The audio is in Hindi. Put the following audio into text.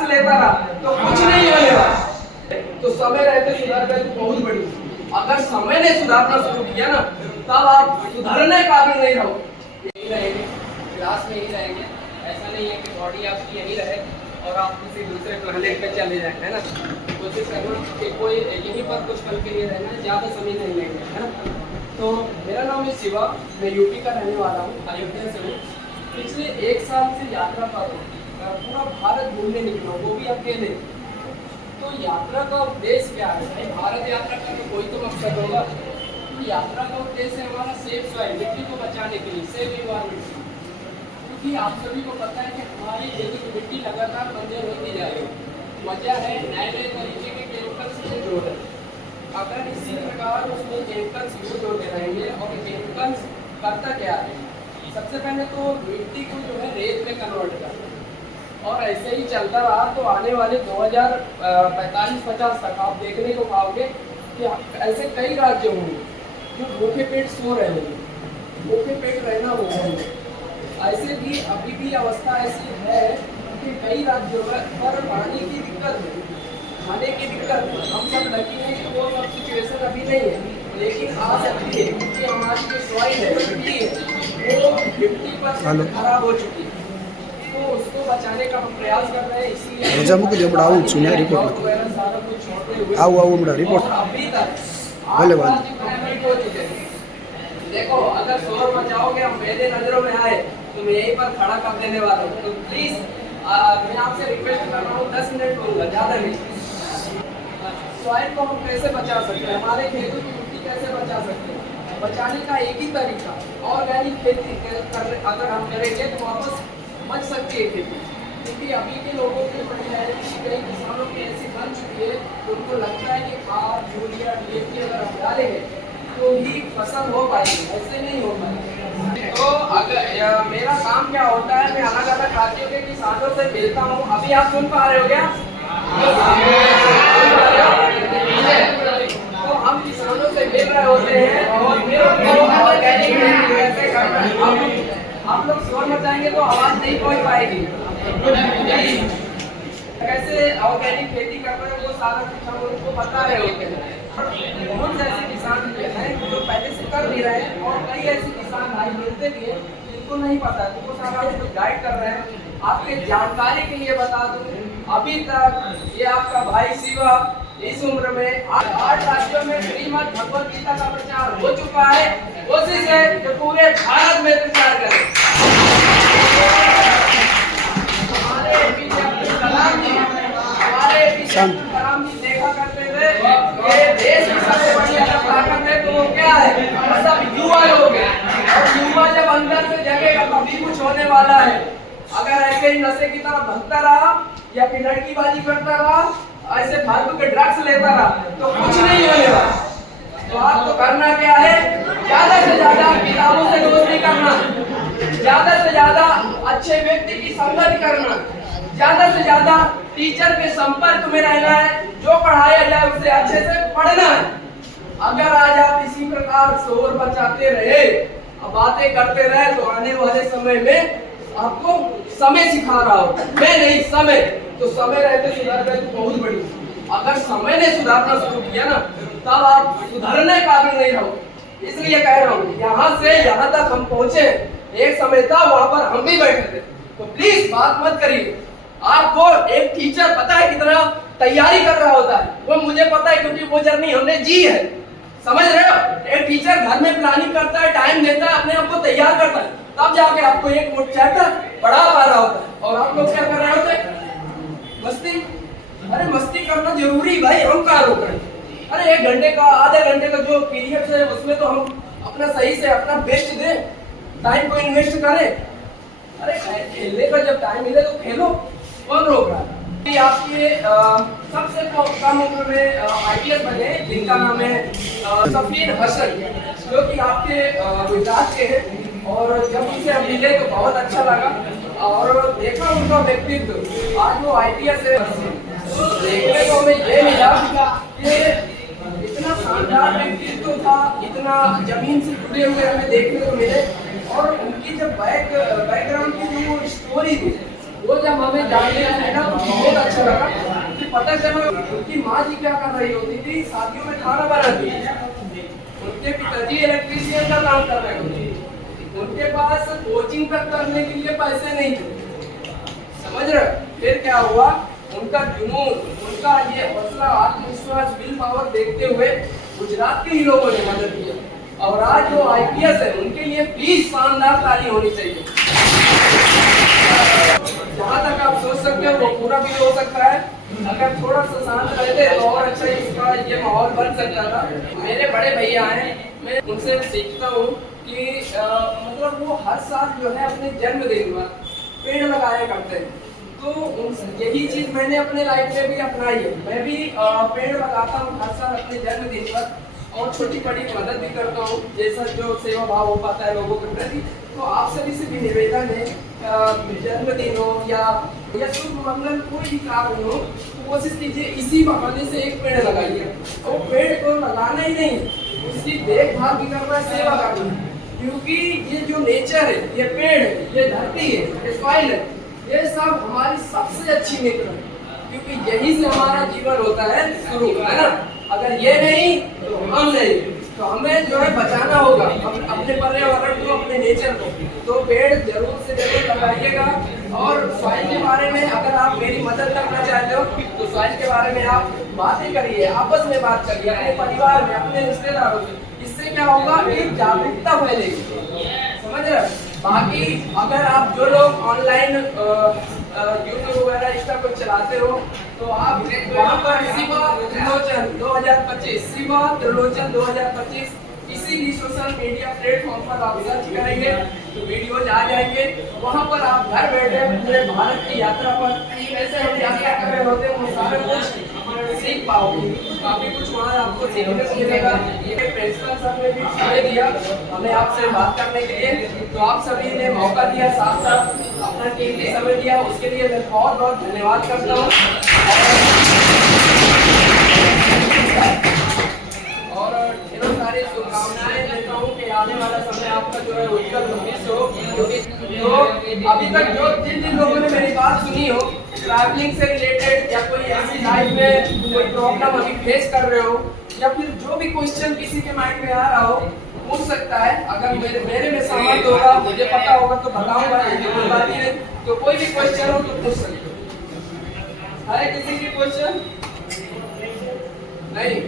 ड्रग्स लेता रहा तो कुछ नहीं होने वाला। तो समय रहते सुधार गए तो बहुत बड़ी। अगर समय ने सुधारना शुरू किया ना तब आप सुधरने काबिल नहीं रहो। यही रहेंगे, क्लास में ही रहेंगे। ऐसा नहीं है कि बॉडी आपकी यही रहे और आप किसी दूसरे प्लेनेट पे चले जाए, है ना। कोशिश करना कि कोई यहीं पर कुछ पल के लिए रहना, ज़्यादा समय नहीं लेंगे, है ना। तो मेरा नाम है शिवा, मैं यूपी का रहने वाला हूँ, अयोध्या से हूँ। पिछले 1 साल से यात्रा पर पूरा भारत घूमने निकला, वो भी अकेले। तो यात्रा का उद्देश्य क्या है भाई? भारत यात्रा करने कोई तो मकसद होगा। तो यात्रा का उद्देश्य है हमारा सेफ सॉइल, मिट्टी को बचाने के लिए, सेफ इन्वायरमेंट। क्योंकि आप सभी को पता है कि हमारी देश की मिट्टी लगातार बंजर होती जा रही है। वजह है नए नए तरीके के केमिकल्स यूज हो रहे हैं। अगर इसी प्रकार उसमें केमिकल्स यूज होते रहेंगे और केमिकल्स करता क्या है, सबसे पहले तो मिट्टी को जो है रेत में कन्वर्ट करता है। और ऐसे ही चलता रहा तो आने वाले 2045-50 तक आप देखने को पाओगे कि ऐसे कई राज्य होंगे जो भूखे पेट सो रहे होंगे, भूखे पेट रहना होगा। ऐसे भी अभी भी अवस्था ऐसी है कि कई राज्यों पर पानी की दिक्कत है, खाने की दिक्कत है। हम सब लकी हैं कि वो सब सिचुएशन अभी नहीं है, लेकिन आ सकती है क्योंकि हमारी जो सॉइल है, मिट्टी है, वो 50% खराब हो चुकी है। तो उसको बचाने का हम प्रयास कर रहे हैं। इसलिए अभी तक देखो, अगर शोर मचाओगे हम मेरे नजरों में आए तो मैं यहीं पर खड़ा कर देने वाला हूँ। तो प्लीज मैं आपसे रिक्वेस्ट कर रहा हूँ, 10 मिनट लूंगा, ज्यादा नहीं। सॉइल को हम कैसे बचा सकते हैं, हमारे खेतों की मिट्टी कैसे बचा सकते हैं? बचाने का एक ही तरीका, ऑर्गेनिक खेती अगर हम करेंगे तो वापस बच सकती है खेती। क्योंकि अभी के लोगों की कई किसानों की ऐसी बन चुकी है, उनको लगता है कि खाद, यूरिया, DAP अगर हम डालेंगे तो ही फसल हो पाएगी, ऐसे नहीं हो पाएगी। तो अगर मेरा काम क्या होता है, मैं अलग अलग राज्यों के किसानों से मिलता हूँ। अभी आप सुन पा रहे हो क्या? तो हम किसानों से मिल रहे होते हैं और कैसे करना है। आप लोग शोर मचाएंगे तो आवाज नहीं पहुंच पाएगी। कैसे ऑर्गेनिक खेती करना है वो सारा कुछ हम उनको बता रहे होते हैं। बहुत से ऐसे किसान हैं जो पहले से कर भी रहे हैं और कई ऐसे किसान भाई मिलते भी हैं जिनको नहीं पता है, तो वो सारा उसको गाइड कर रहे हैं। आपके जानकारी के लिए बता दूं, अभी तक ये आपका भाई शिवा इस उम्र में 8 राज्यों में श्रीमद् भगवद गीता का प्रचार हो चुका है। कोशिश है कि पूरे भारत में प्रचार करें। हमारे पीछे अब्दुल कलाम जी देखा करते थे ये देश की सबसे बड़ी अगर ताकत है तो वो क्या है, सब युवा लोग हैं। और युवा जब अंदर से जगेगा तभी कुछ होने वाला है। अगर ऐसे ही नशे की तरफ भगता रहा या फिर लड़कीबाजी करता रहा, ऐसे फालतू के ड्रग्स लेता रहा तो कुछ नहीं होने वाला। तो आपको करना क्या है, ज्यादा से ज्यादा किताबों से दोस्ती करना, ज्यादा से ज्यादा अच्छे व्यक्ति की संगत करना, ज्यादा से ज्यादा टीचर के संपर्क में रहना है, जो पढ़ाया जाए उसे अच्छे से पढ़ना है। अगर आज आप इसी प्रकार शोर बचाते रहे, बातें करते रहे, तो आने वाले समय में आपको समय सिखा रहा हो, मैं नहीं समय। तो समय रहते सुधार गए तो बहुत बड़ी। अगर समय ने सुधारना शुरू किया ना तब आप सुधरने काबिल नहीं रहो। इसलिए कह रहा हूँ, यहाँ से यहाँ तक हम पहुंचे, एक समय था वहां पर हम भी बैठे थे। तो प्लीज बात मत करिए। आपको एक टीचर पता है कितना तैयारी कर रहा होता है, वो मुझे पता है क्योंकि वो जर्नी हमने जी है। समझ रहे हो? एक टीचर घर में प्लानिंग करता है, टाइम देता है, अपने आप को तैयार करता है, तब जाके आपको एक चैप्टर पढ़ा पा रहा होता है। और आप लोग क्या कर रहे होते हैं? मस्ती। अरे मस्ती करना जरूरी भाई, हम कहाँ रोक रहे हैं? अरे 1 घंटे का, आधे घंटे का जो पीरियड है उसमें तो हम अपना सही से अपना बेस्ट दें, टाइम को इन्वेस्ट करें। अरे खेलने का जब टाइम मिले तो खेलो, कौन रोक रहा है? आपके सबसे कम उम्र में IPS बने जिनका नाम है सफीर हसन, जो कि आपके गुजरात के हैं। और जब उनसे हम मिले तो बहुत अच्छा लगा और देखा उनका व्यक्तित्व, आज वो IPS है। तो देखने को हमें ये मिला कि इतना शानदार व्यक्तित्व था, इतना जमीन से जुड़े हुए हमें देखने को मिले। और उनकी जब बैकग्राउंड की जो स्टोरी थी वो जब हमें जानने को मिला तो बहुत अच्छा अच्छा लगा कि पता चला उनकी माँ जी क्या कर रही होती थी, शादियों में खाना बनाती थी, उनके पिताजी इलेक्ट्रीशियन का काम कर रहे होते, उनके पास कोचिंग तक करने के लिए पैसे नहीं थे, समझ रहे। फिर क्या हुआ, उनका जुनून, उनका ये हौसला, आत्मविश्वास, विल पावर देखते हुए गुजरात के ही लोगों ने मदद किया, और आज जो आईपीएस है उनके लिए 20 शानदार ताली होनी चाहिए। जहाँ तक आप सोच सकते हो वो पूरा भी हो सकता है, अगर थोड़ा सा शांत रहते तो और अच्छा इसका ये माहौल बन सकता था। मेरे बड़े भैया हैं, मैं उनसे सीखता हूँ कि मतलब वो हर साल जो है अपने जन्मदिन पर पेड़ लगाया करते हैं, तो यही चीज मैंने अपने लाइफ में भी अपनाई है। मैं भी पेड़ लगाता हूँ हर साल अपने जन्मदिन पर, और छोटी बड़ी मदद भी करता हूँ जैसा जो सेवा भाव हो पाता है लोगों के प्रति। तो आप सभी से भी निवेदन है, जन्मदिन हो या शुभ मंगल कोई भी कार्य हो, तो कोशिश कीजिए इसी बहाने से एक पेड़ लगाइए। और पेड़ को लगाना ही नहीं, उसकी देखभाल भी करना है, सेवा करना है, क्योंकि ये जो नेचर है, ये पेड़ है, ये धरती है, ये सॉइल है, ये सब हमारी सबसे अच्छी मित्र है, क्योंकि यही से हमारा जीवन होता है शुरू, है ना। अगर ये नहीं तो हम नहीं, तो हमें जो है बचाना होगा अपने पर्यावरण को, अपने नेचर को। तो पेड़ जरूर से जरूर लगाइएगा। और सॉइल के बारे में अगर आप मेरी मदद करना चाहते हो तो सॉइल के बारे में आप बातें करिए, आपस में बात करिए, अपने परिवार में, अपने रिश्तेदारों से। इससे क्या होगा, एक जागरूकता फैलेगी, समझ रहे। बाकी अगर आप जो लोग ऑनलाइन यूट्यूब वगैरह इसका कुछ चलाते हो, तो आप वहाँ पर शिवा त्रिलोचन 2025 किसी भी सोशल मीडिया प्लेटफॉर्म पर आप सर्च करेंगे तो वीडियोज आ जाएंगे। वहाँ पर आप घर बैठे पूरे भारत की यात्रा पर कैसे हम यात्रा कर रहे होते हैं वो सारे कुछ सीख पाओगे। काफी कुछ वहाँ आपको सीखने को मिलेगा। ये प्रिंसिपल सर ने भी समय दिया हमें आपसे बात करने के लिए, तो आप सभी ने मौका दिया, साथ साथ अपना कीमती समय दिया, उसके लिए मैं बहुत बहुत धन्यवाद करता हूँ। और ढेरों सारी शुभकामनाएं देता हूँ कि आने वाला समय आपका जो है उज्जवल भविष्य हो। क्योंकि तो अभी तक जिन जिन लोगों ने मेरी बात सुनी हो, ट्रैवलिंग से रिलेटेड या कोई ऐसी लाइफ में कोई प्रॉब्लम अभी फेस कर रहे हो, या फिर जो भी क्वेश्चन किसी के माइंड में आ रहा हो, पूछ सकता है। अगर मेरे में सामर्थ्य होगा, मुझे पता होगा तो बताऊंगा, तो कोई भी क्वेश्चन हो तो पूछ सकते हो। है किसी की क्वेश्चन? नहीं।